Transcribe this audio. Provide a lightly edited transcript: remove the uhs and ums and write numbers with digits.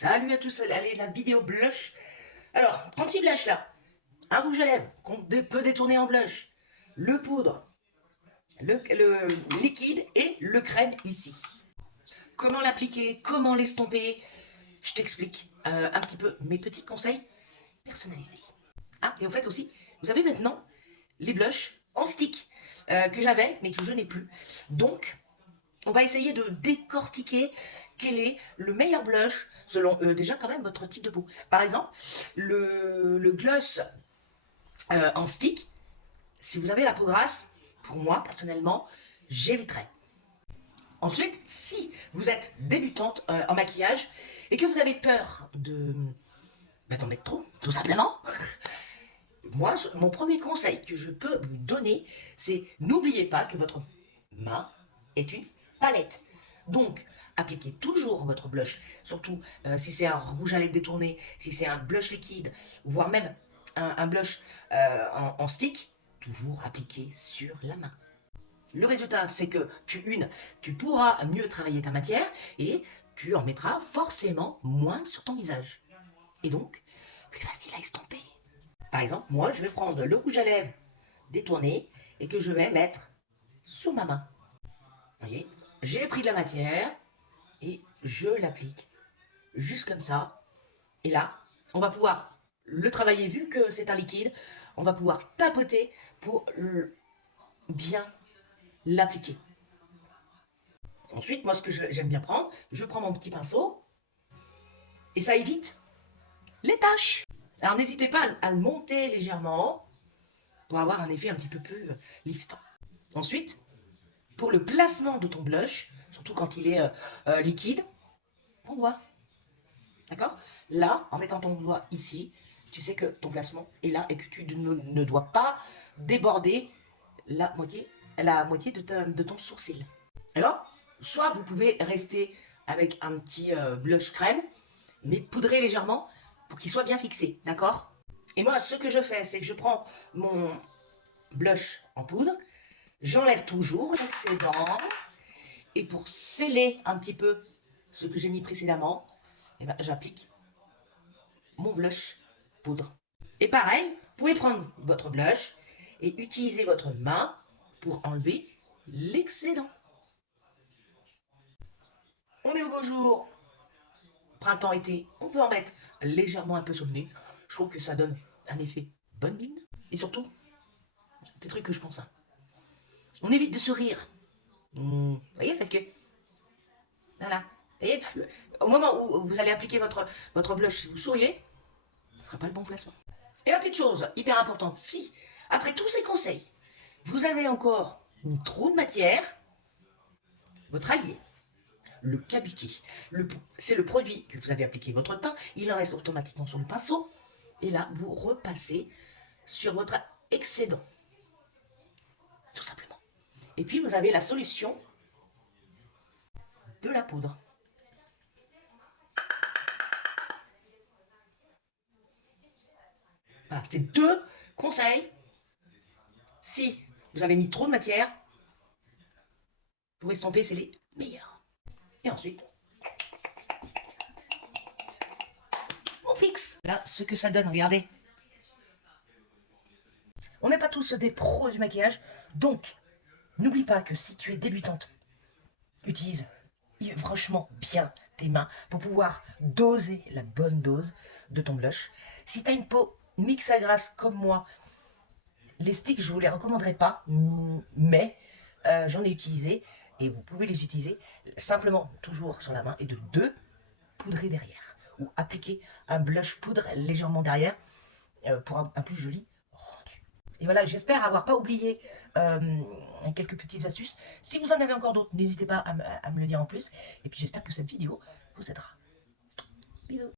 Salut à tous, allez, la vidéo blush. Alors, 36 blushs là. Un rouge à lèvres qu'on peut détourner en blush. Le poudre, le liquide et le crème ici. Comment l'appliquer, comment l'estomper, je t'explique un petit peu mes petits conseils personnalisés. Ah, et en fait aussi, vous avez maintenant les blushs en stick que j'avais mais que je n'ai plus. Donc, on va essayer de décortiquer quel est le meilleur blush selon déjà quand même votre type de peau. Par exemple, le gloss en stick, si vous avez la peau grasse, pour moi personnellement, j'éviterais. Ensuite, si vous êtes débutante en maquillage et que vous avez peur d'en mettre trop, tout simplement, moi, mon premier conseil que je peux vous donner, c'est n'oubliez pas que votre main est une palette. Donc, appliquez toujours votre blush, surtout si c'est un rouge à lèvres détourné, si c'est un blush liquide, voire même un blush en stick, toujours appliqué sur la main. Le résultat, c'est que tu pourras mieux travailler ta matière et tu en mettras forcément moins sur ton visage. Et donc, plus facile à estomper. Par exemple, moi, je vais prendre le rouge à lèvres détourné et que je vais mettre sur ma main. Vous voyez, j'ai pris de la matière et je l'applique juste comme ça. Et là, on va pouvoir le travailler, vu que c'est un liquide, on va pouvoir tapoter pour bien l'appliquer. Ensuite, moi, ce que j'aime bien prendre, je prends mon petit pinceau et ça évite les taches. Alors, n'hésitez pas à le monter légèrement pour avoir un effet un petit peu plus liftant. Ensuite, pour le placement de ton blush, surtout quand il est liquide, ton doigt. D'accord? Là, en mettant ton doigt ici, tu sais que ton placement est là et que tu ne dois pas déborder la moitié de ton sourcil. Alors, soit vous pouvez rester avec un petit blush crème, mais poudrer légèrement pour qu'il soit bien fixé, d'accord? Et moi, ce que je fais, c'est que je prends mon blush en poudre, j'enlève toujours l'excédent, et pour sceller un petit peu ce que j'ai mis précédemment, eh ben, j'applique mon blush poudre. Et pareil, vous pouvez prendre votre blush et utiliser votre main pour enlever l'excédent. On est au beau jour, printemps-été, on peut en mettre légèrement un peu sur le nez. Je trouve que ça donne un effet bonne mine. Et surtout, des trucs que je pense. Hein. On évite de sourire. Vous voyez, parce que... Voilà. Vous voyez, au moment où vous allez appliquer votre blush, si vous souriez, ce ne sera pas le bon placement. Et la petite chose hyper importante, si, après tous ces conseils, vous avez encore trop de matière, votre allié, le kabuki, c'est le produit que vous avez appliqué votre teint, il en reste automatiquement sur le pinceau, et là, vous repassez sur votre excédent. Tout simplement. Et puis, vous avez la solution de la poudre. Voilà, c'est 2 conseils. Si vous avez mis trop de matière, pour estomper, c'est les meilleurs. Et ensuite, on fixe. Là, ce que ça donne, regardez. On n'est pas tous des pros du maquillage, donc n'oublie pas que si tu es débutante, utilise franchement bien tes mains pour pouvoir doser la bonne dose de ton blush. Si tu as une peau mix à grasse comme moi, les sticks, je ne vous les recommanderais pas, mais j'en ai utilisé et vous pouvez les utiliser simplement toujours sur la main et de 2 poudrer derrière ou appliquer un blush poudre légèrement derrière pour un plus joli rendu. Et voilà, j'espère avoir pas oublié quelques petites astuces. Si vous en avez encore d'autres, n'hésitez pas à me le dire en plus. Et puis j'espère que cette vidéo vous aidera. Bisous.